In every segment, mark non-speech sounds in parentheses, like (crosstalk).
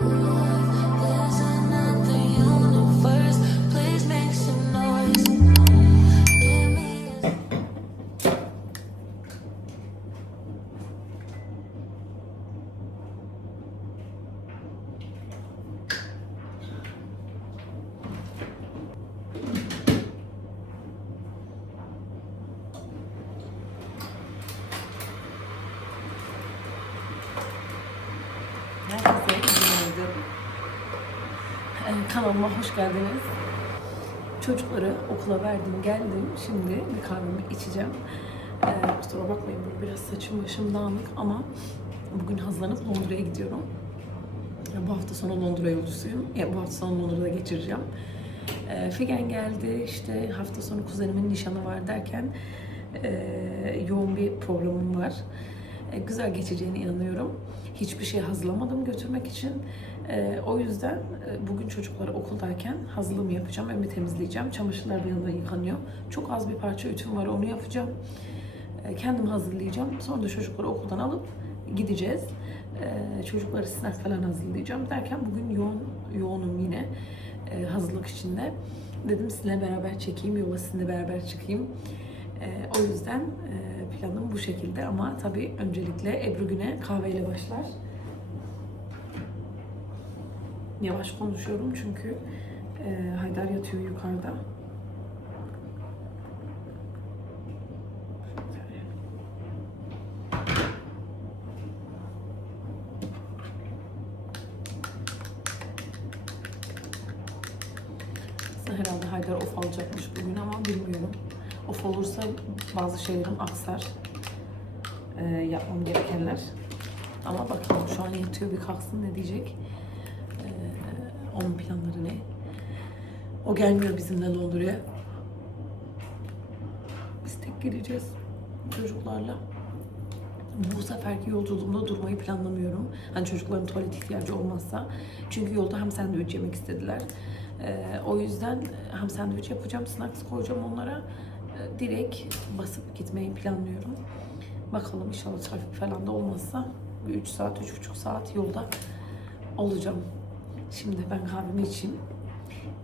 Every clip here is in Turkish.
Oh. Kanalıma hoş geldiniz. Çocukları okula verdim, geldim. Şimdi bir kahvemi içeceğim. Ee, kusura bakmayın böyle biraz saçım başım dağınık ama bugün hazırlanıp Londra'ya gidiyorum. Ya bu hafta sonu Londra yolcusuyum. Ya bu hafta sonu Londra'da geçireceğim. Ee, Figen geldi, işte hafta sonu kuzenimin nişanı var derken ee, yoğun bir programım var. Ee, güzel geçeceğine inanıyorum. Hiçbir şey hazırlamadım götürmek için. Ee, o yüzden e, bugün çocukları okuldayken hazırlığımı yapacağım, evimi temizleyeceğim. Çamaşırlar bir yanında yıkanıyor. Çok az bir parça ütüm var, onu yapacağım. Kendim hazırlayacağım. Sonra da çocukları okuldan alıp gideceğiz. Çocukları snack falan hazırlayacağım derken bugün yoğun yoğunum yine e, hazırlık içinde. Dedim sizinle beraber çekeyim, yola sizinle beraber çıkayım. O yüzden e, planım bu şekilde ama tabii öncelikle Ebru güne kahveyle başlar. Yavaş konuşuyorum çünkü e, Haydar yatıyor yukarıda. Aslında herhalde Haydar of alacakmış bugün ama bilmiyorum. Of olursa bazı şeylerim aksar. Ee, yapmam gerekenler. Ama bakalım şu an yatıyor bir kalksın ne diyecek. Ee, onun planları ne? O gelmiyor bizimle Londra'ya. Biz tek gideceğiz çocuklarla. Bu seferki yolculuğumda durmayı planlamıyorum. Hani çocukların tuvalet ihtiyacı olmazsa. Çünkü yolda hem sandviç yemek istediler. Ee, o yüzden hem sandviç yapacağım, snacks koyacağım onlara. Ee, direkt basıp gitmeyi planlıyorum. Bakalım inşallah trafik falan da olmazsa bir 3 saat, 3,5 saat yolda olacağım. Şimdi ben kahvemi içeyim.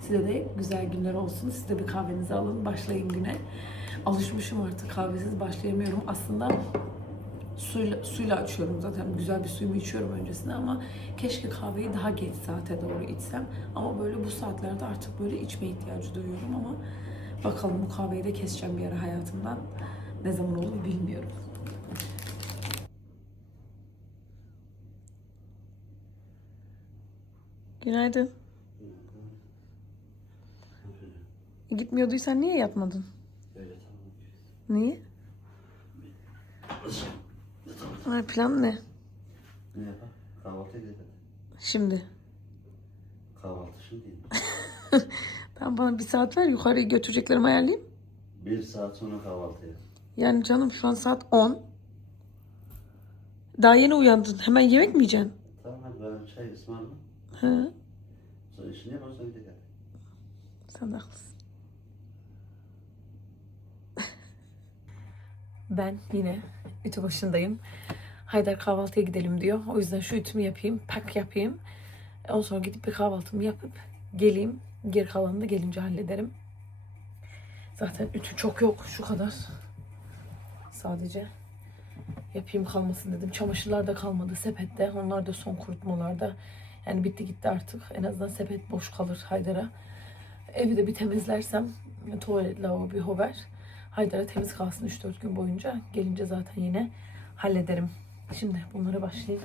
Size de güzel günler olsun. Siz de bir kahvenizi alın, başlayın güne. Alışmışım artık kahvesiz başlayamıyorum. Aslında suyla, suyla açıyorum zaten. Güzel bir suyumu içiyorum öncesinde ama keşke kahveyi daha geç saate doğru içsem. Ama böyle bu saatlerde artık böyle içme ihtiyacı duyuyorum ama bakalım bu kahveyi de keseceğim bir ara hayatımdan. Ne zaman olur bilmiyorum. Günaydın. Gitmiyorduysan niye yatmadın? Öyle tamam. Niye? Ay, plan ne? Ne yapalım? Kahvaltı edelim. Şimdi. Kahvaltı şimdi (laughs) Tamam bana bir saat ver yukarıya götüreceklerimi ayarlayayım. Bir saat sonra kahvaltıya. Yani canım şu an saat 10. Daha yeni uyandın. Hemen yemek mi yiyeceksin? Tamam hadi ben çay ısmarla. He, Sonra işini yaparsan gidelim. sen de haklısın. Ben yine ütü başındayım. Haydar kahvaltıya gidelim diyor. O yüzden şu ütümü yapayım, pak yapayım. Ondan sonra gidip bir kahvaltımı yapıp geleyim. Geri kalanını da gelince hallederim. Zaten ütü çok yok. Şu kadar. Sadece yapayım kalmasın dedim. Çamaşırlar da kalmadı sepette. Onlar da son kurutmalarda. Yani bitti gitti artık. En azından sepet boş kalır Haydar'a. Evi de bir temizlersem tuvalet, lavabo, bir hover. Haydar'a temiz kalsın 3-4 gün boyunca. Gelince zaten yine hallederim. Şimdi bunlara başlayayım.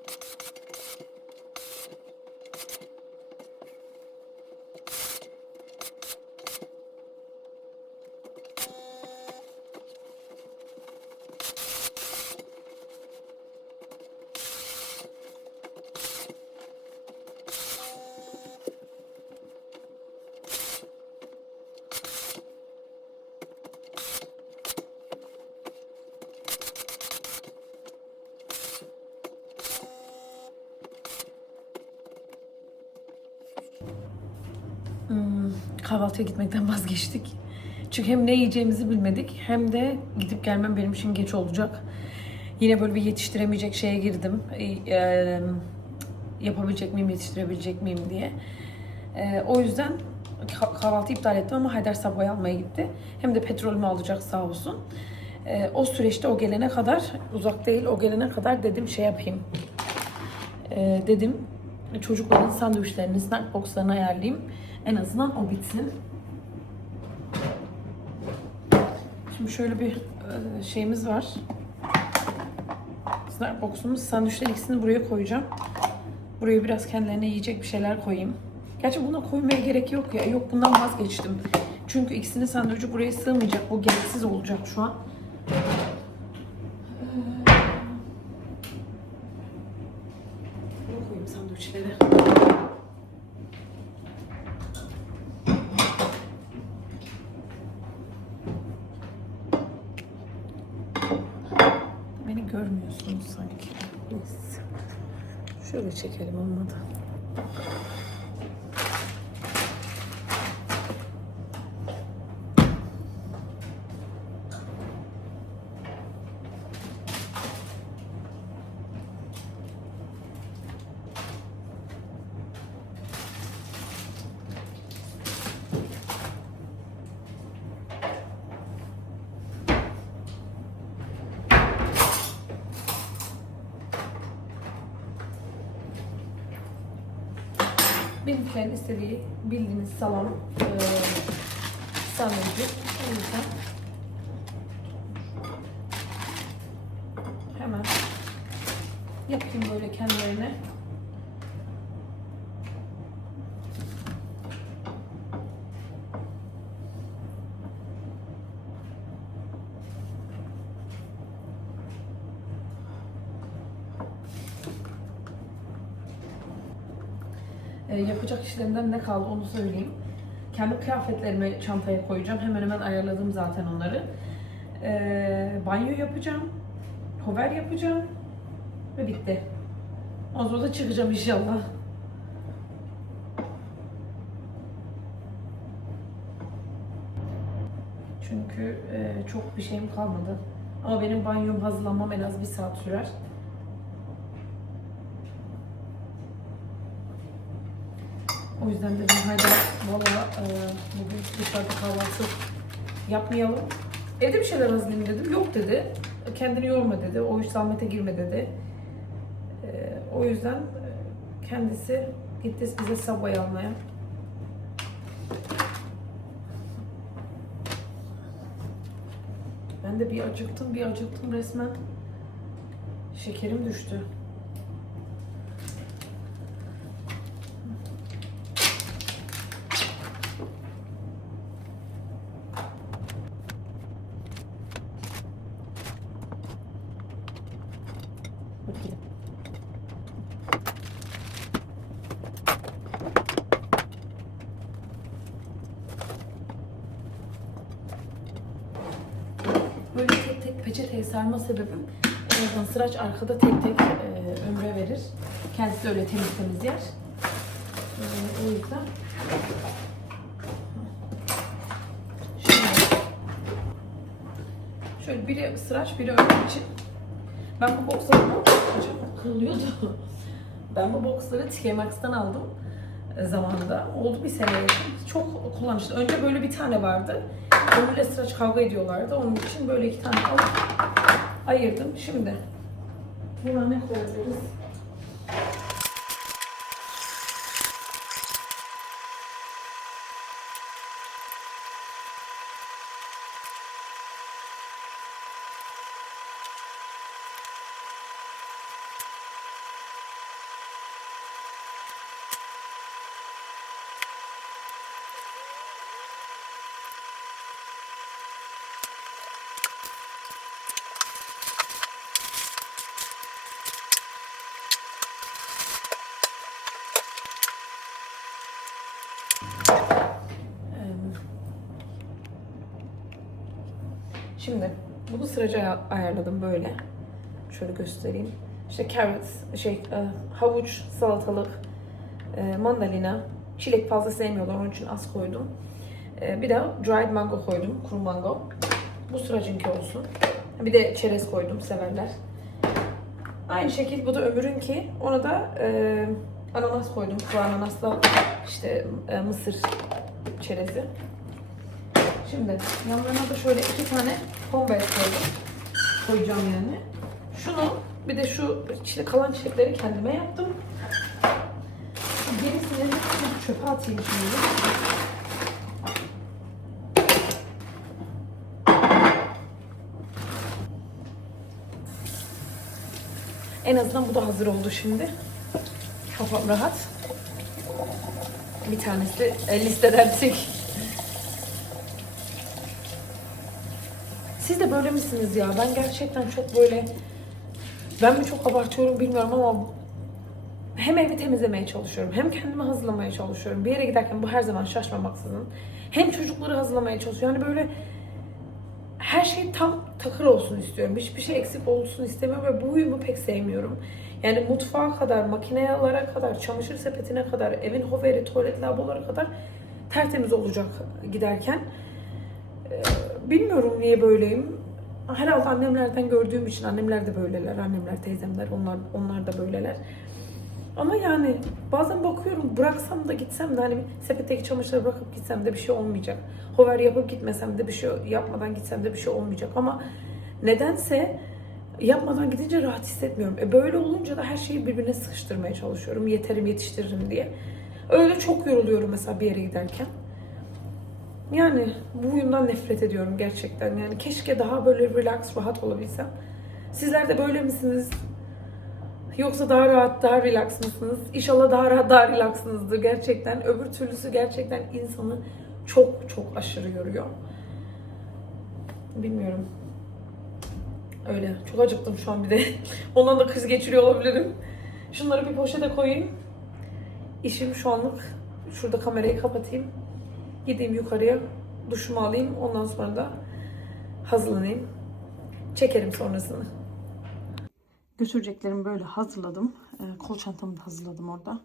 kahvaltıya gitmekten (laughs) vazgeçtik. Çünkü hem ne yiyeceğimizi bilmedik hem de gidip gelmem benim için geç olacak. Yine böyle bir yetiştiremeyecek şeye girdim. Ee, yapabilecek miyim, yetiştirebilecek miyim diye. Ee, o yüzden ka- kahvaltı iptal ettim ama Haydar Sabah'ı almaya gitti. Hem de petrolümü alacak sağ olsun. Ee, o süreçte o gelene kadar, uzak değil o gelene kadar dedim şey yapayım. Ee, dedim çocukların sandviçlerini, snack boxlarını ayarlayayım. En azından o bitsin. Şimdi şöyle bir e, şeyimiz var. Snack box'umuz. Sandviçlerin ikisini buraya koyacağım. Buraya biraz kendilerine yiyecek bir şeyler koyayım. Gerçi buna koymaya gerek yok ya. Yok bundan vazgeçtim. Çünkü ikisinin sandviçi buraya sığmayacak. Bu gereksiz olacak şu an. Buraya koyayım sandviçleri. Beni görmüyorsunuz sanki. Neyse. Şöyle çekelim olmadı. Benimkilerin istediği bildiğiniz salam e, sandviçi. O yüzden hemen yapayım böyle kendilerine. Yapacak işlerimden ne kaldı onu söyleyeyim. Kendi kıyafetlerimi çantaya koyacağım. Hemen hemen ayarladım zaten onları. E, banyo yapacağım. Hover yapacağım. Ve bitti. Ondan sonra da çıkacağım inşallah. Çünkü e, çok bir şeyim kalmadı. Ama benim banyom hazırlanmam en az bir saat sürer. O yüzden dedim haydi valla e, bugün dışarıda kahvaltı yapmayalım. Evde bir şeyler hazırlayayım dedim. Yok dedi. Kendini yorma dedi. O iş zahmete girme dedi. E, o yüzden e, kendisi gitti bize sabah almaya. Ben de bir acıktım, bir acıktım resmen. Şekerim düştü. Böyle tek peçeteye sarma sebebim en azından sıraç arkada tek tek e, ömre verir. Kendisi öyle temiz temiz yer. E, o yüzden şöyle biri sıraç biri ömre için. Ben bu boksları hocam kırılıyordu. Ben bu boksları TK Maxx'tan aldım zamanında. Oldu bir sene. Çok kullanışlı. Önce böyle bir tane vardı. Ömürle sıraç kavga ediyorlardı. Onun için böyle iki tane alıp ayırdım. Şimdi buna ne koyabiliriz? Em, Şimdi ay- ayarladım böyle. Şöyle göstereyim. İşte carrot, şey, e, havuç, salatalık, e, mandalina, Çilek fazla sevmiyorlar onun için az koydum. Ee, bir de dried mango koydum. Kuru mango. Bu sıracınki olsun. Bir de çerez koydum severler. Aynı şekilde bu da ömürünki. Ona da e, ananas koydum. Kuru ananasla işte e, mısır çerezi. Şimdi yanlarına da şöyle iki tane pombe koydum. Koyacağım yani. Şunu bir de şu işte kalan çiçekleri kendime yaptım. Gerisini de çöpe atayım şimdi. En azından bu da hazır oldu şimdi. Kafam rahat. Bir tanesi listeden tek. Siz de böyle misiniz ya? Ben gerçekten çok böyle... Ben mi çok abartıyorum bilmiyorum ama hem evi temizlemeye çalışıyorum, hem kendimi hazırlamaya çalışıyorum. Bir yere giderken bu her zaman şaşmamaksızın. Hem çocukları hazırlamaya çalışıyorum. Yani böyle her şey tam takır olsun istiyorum. Hiçbir şey eksik olsun istemiyorum ve bu uyumu pek sevmiyorum. Yani mutfağa kadar, makinelere kadar, çamaşır sepetine kadar, evin hoveri, tuvalet lavaboları kadar tertemiz olacak giderken. Bilmiyorum niye böyleyim. Herhalde annemlerden gördüğüm için annemler de böyleler. Annemler, teyzemler onlar onlar da böyleler. Ama yani bazen bakıyorum bıraksam da gitsem de hani sepetteki çamaşırları bırakıp gitsem de bir şey olmayacak. Hover yapıp gitmesem de bir şey yapmadan gitsem de bir şey olmayacak. Ama nedense yapmadan gidince rahat hissetmiyorum. E böyle olunca da her şeyi birbirine sıkıştırmaya çalışıyorum. Yeterim yetiştiririm diye. Öyle çok yoruluyorum mesela bir yere giderken. Yani bu huyumdan nefret ediyorum gerçekten. Yani keşke daha böyle relax, rahat olabilsem. Sizler de böyle misiniz? Yoksa daha rahat, daha relax mısınız? İnşallah daha rahat, daha relaxsınızdır gerçekten. Öbür türlüsü gerçekten insanı çok çok aşırı yoruyor. Bilmiyorum. Öyle. Çok acıktım şu an bir de. (laughs) Ondan da kız geçiriyor olabilirim. Şunları bir poşete koyayım. İşim şu anlık şurada kamerayı kapatayım. Gideyim yukarıya duşumu alayım. Ondan sonra da hazırlanayım. Çekerim sonrasını. Götüreceklerimi böyle hazırladım. Ee, kol çantamı da hazırladım orada.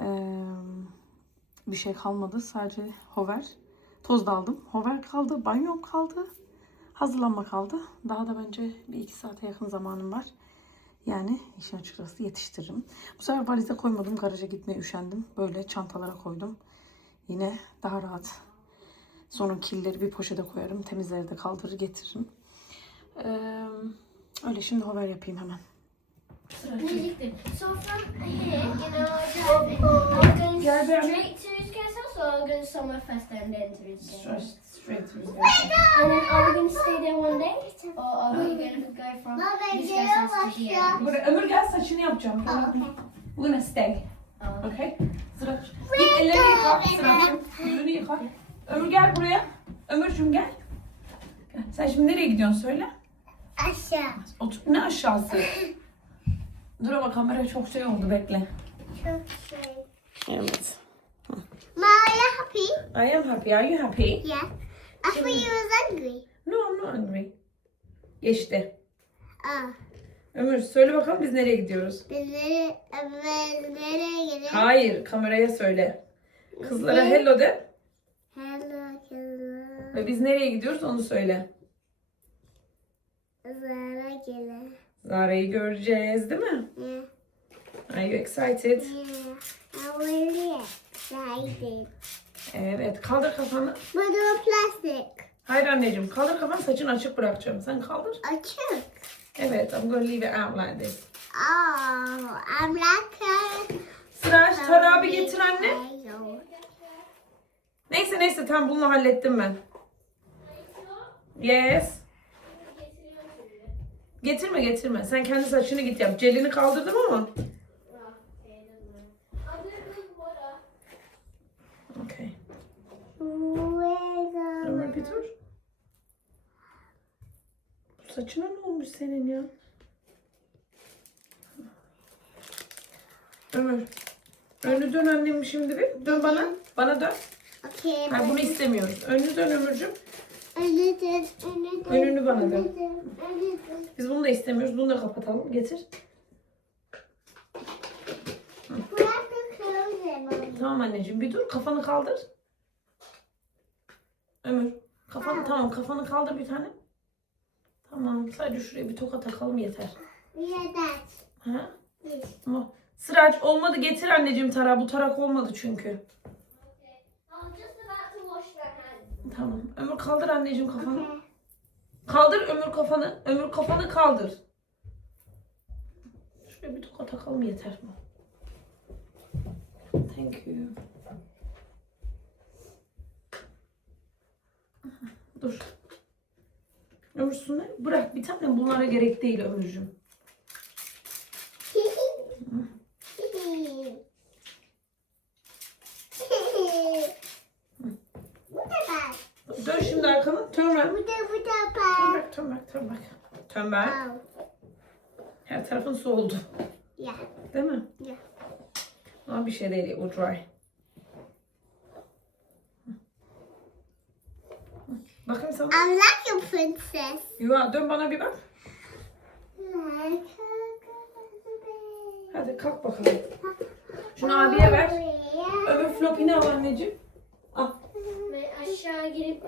Ee, bir şey kalmadı. Sadece hover. Toz da aldım. Hover kaldı. Banyom kaldı. Hazırlanma kaldı. Daha da bence bir iki saate yakın zamanım var. Yani işin açıkçası yetiştiririm. Bu sefer valize koymadım. Garaja gitmeye üşendim. Böyle çantalara koydum. Yine daha rahat. Sonra killeri bir poşete koyarım. Temizleri de kaldırır getiririm. Ee, öyle şimdi haber yapayım hemen. (laughs) So from here, you know, driving, I'm going straight to going first and then to house? Straight through. And then are we going to stay there one day, or are we going to go from his guest house to here? Ömür gel saçını yapacağım. We're gonna stay. Oh, Okay? Sıra. Git ellerini yıka. Sıra. Yüzünü yıka. Ömür gel buraya. Ömürcüm gel. Gel. Sen şimdi nereye gidiyorsun söyle. Aşağı. Otur. Ne aşağısı? (laughs) Dur ama kamera çok şey oldu bekle. Çok şey. Evet. Ma, are you happy? I am happy. Are you happy? Yeah. I thought you was angry. No, I'm not hungry. Geçti. Ah. Ömür söyle bakalım biz nereye gidiyoruz? Biz nereye, biz nereye gidiyoruz? Hayır, kameraya söyle. Kızlara hello de. Hello, hello. Ve biz nereye gidiyoruz onu söyle. Zara gele. Zara'yı göreceğiz değil mi? Yeah. Are you excited? Yeah. I'm really excited. Evet, kaldır kafanı. Bu da plastik. Hayır anneciğim, kaldır kafanı saçını açık bırakacağım. Sen kaldır. Açık. Evet, I'm gonna leave it out like this. Oh, I'm like. Sıra tarağı bir getir anne. Neyse neyse tamam bunu hallettim ben. Yes. Getirme getirme. Sen kendi saçını git yap. Celini kaldırdım ama. Okay. Ömer bir dur. Saçına ne olmuş senin ya? Ömür. Önünü dön annem şimdi bir. Dön bana. Bana dön. Okay. Ha, bunu istemiyoruz. Önünü dön Ömürcüm. Önünü dön, önünü dön. Önünü bana dön. Dön. Biz bunu da istemiyoruz. Bunu da kapatalım. Getir. Tamam anneciğim. Bir dur kafanı kaldır. Ömür. Kafanı tamam kafanı kaldır bir tane. Tamam sadece şuraya bir toka takalım yeter. Ha? Tamam. Sıraç olmadı getir anneciğim tara. Bu tarak olmadı çünkü. Tamam. Ömür kaldır anneciğim kafanı. Kaldır Ömür kafanı. Ömür kafanı kaldır. Şuraya bir toka takalım yeter mi? Thank you. Dur. Sune bırak bir tane bunlara gerek değil Ömürcüğüm. Dön şimdi arkanı. Turn around. Turn back, turn back, turn back. Turn back. Her tarafın su oldu. Yeah. Değil mi? Yeah. Ama bir şey değil. It will dry. Bakayım sana. I'm like a princess. Yuva dön bana bir bak. Like Hadi kalk bakalım. Şunu abiye ver. Öbür flopini al anneciğim. Al. Aşağı girip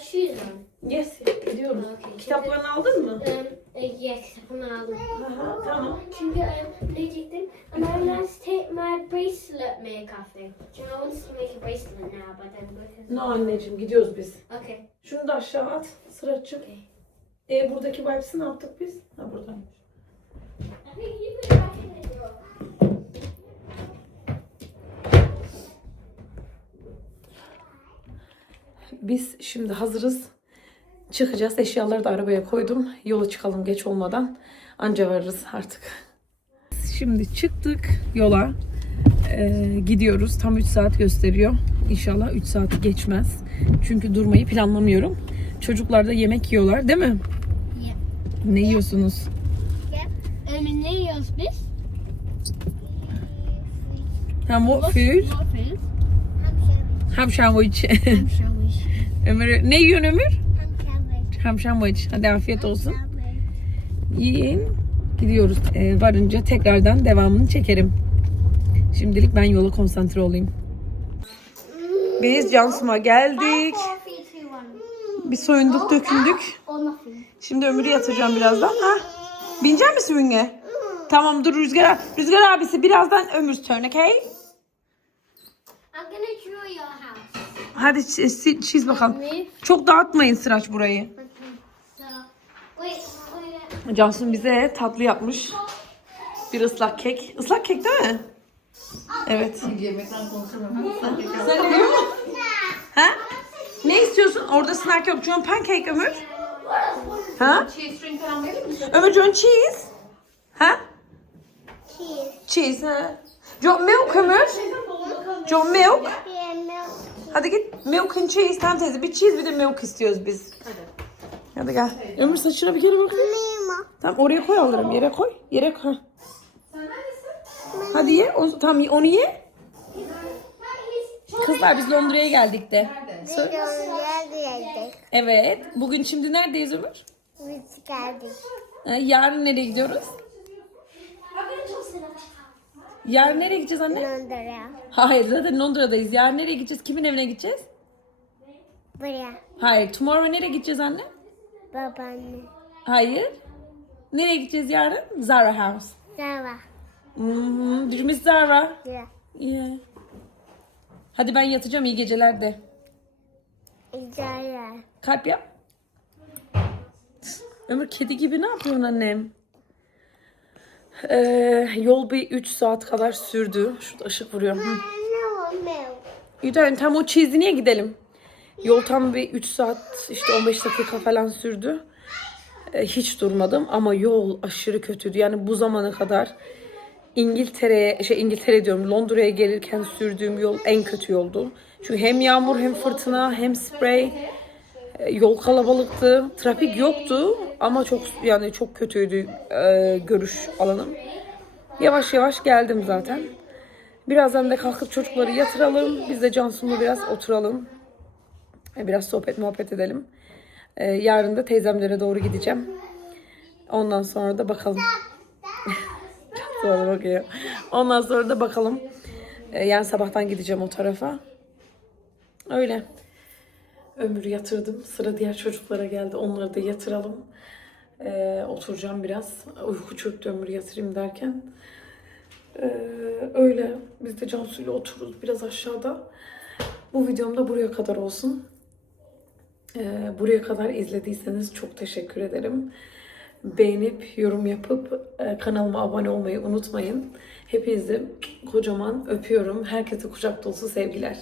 shoes on? Yes. Gidiyoruz. Okay. Kitaplarını aldın mı? Um, yeah, kitabını aldım. Aha, tamam. Çünkü um, diyecektim. And I want to take my bracelet makeup thing. I want to make a bracelet now, but then because... No anneciğim gidiyoruz biz. Okay. Şunu da aşağı at. Sıraçım. Okay. E buradaki vibes'i ne yaptık biz? Ha buradaymış. Biz şimdi hazırız. Çıkacağız. Eşyaları da arabaya koydum. Yola çıkalım geç olmadan. Anca varırız artık. Şimdi çıktık yola. Ee, gidiyoruz. Tam 3 saat gösteriyor. İnşallah 3 saati geçmez. Çünkü durmayı planlamıyorum. Çocuklar da yemek yiyorlar değil mi? Yep. Ne yiyorsunuz? Um, ne yiyoruz biz? Ham what food? What food? Ham sandwich. Ham sandwich. (laughs) Ömür, ne yiyorsun Ömür? Ham sandwich. Hadi afiyet olsun. Yiyin. Gidiyoruz. Ee, varınca tekrardan devamını çekerim. Şimdilik ben yola konsantre olayım. Biz Cansu'ma geldik. Bir soyunduk, nothing. Şimdi Ömür'ü yatıracağım birazdan. Ha? Binecek misin Ünge? Tamam dur Rüzgar. Rüzgar abisi birazdan Ömür turn, okay? Hadi çiz, çiz bakalım. Çok dağıtmayın Sıraç burayı. So, wait, wait. Cansu bize tatlı yapmış. Bir ıslak kek. Islak kek değil mi? Evet. Yemekten konuşamam. Sen? Ha? Ne istiyorsun? Orada snack yok. John pancake Ömür. Ha? Cheese string falan verir misin? Ömür John cheese. Ha? Cheese. Cheese ha. John milk Ömür. John milk. Hadi git milk and cheese. Tamam teyze bir cheese bir de milk istiyoruz biz. Hadi gel. Ömür saçına bir kere bakayım. Mima. Tamam oraya koy alırım. Yere koy. Yere koy. Hadi ye. O, tamam onu ye. Kızlar biz Londra'ya geldik de. Biz geldik. Evet. Bugün şimdi neredeyiz Ömür? Biz geldik. Yarın nereye gidiyoruz? Yarın nereye gideceğiz anne? Londra. Hayır zaten Londra'dayız. Yarın nereye gideceğiz? Kimin evine gideceğiz? Buraya. Hayır. Tomorrow nereye gideceğiz anne? Babaanne. Hayır. Nereye gideceğiz yarın? Zara House. Zara. Hmm, birimiz Zara. Yeah. Yeah. Hadi ben yatacağım. iyi geceler de. Zara. Kalp yap. Ömür kedi gibi ne yapıyorsun annem? Ee, yol bir 3 saat kadar sürdü. Şurada ışık vuruyor. Hı. İyi de tam o çizdiğine gidelim. Yol tam bir 3 saat işte 15 dakika falan sürdü. Ee, hiç durmadım ama yol aşırı kötüydü. Yani bu zamana kadar İngiltere'ye, şey İngiltere diyorum Londra'ya gelirken sürdüğüm yol en kötü yoldu. Çünkü hem yağmur hem fırtına hem sprey. Ee, Yol kalabalıktı. Trafik yoktu ama çok yani çok kötüydü e, görüş alanım. Yavaş yavaş geldim zaten. Birazdan da kalkıp çocukları yatıralım. Biz de Cansu'mla biraz oturalım. E, Biraz sohbet muhabbet edelim. Ee, yarın da teyzemlere doğru gideceğim. Ondan sonra da bakalım. (laughs) Sonra bakıyor. Ondan sonra da bakalım. Ee, yani sabahtan gideceğim o tarafa. Öyle. Ömür'ü yatırdım. Sıra diğer çocuklara geldi. Onları da yatıralım. Ee, oturacağım biraz. Uyku çöktü Ömür'ü yatırayım derken. Ee, öyle. Biz de Cansu'yla otururuz biraz aşağıda. Bu videom da buraya kadar olsun. Ee, buraya kadar izlediyseniz çok teşekkür ederim. Beğenip, yorum yapıp e, kanalıma abone olmayı unutmayın. Hepinizi kocaman öpüyorum. Herkese kucak dolusu sevgiler.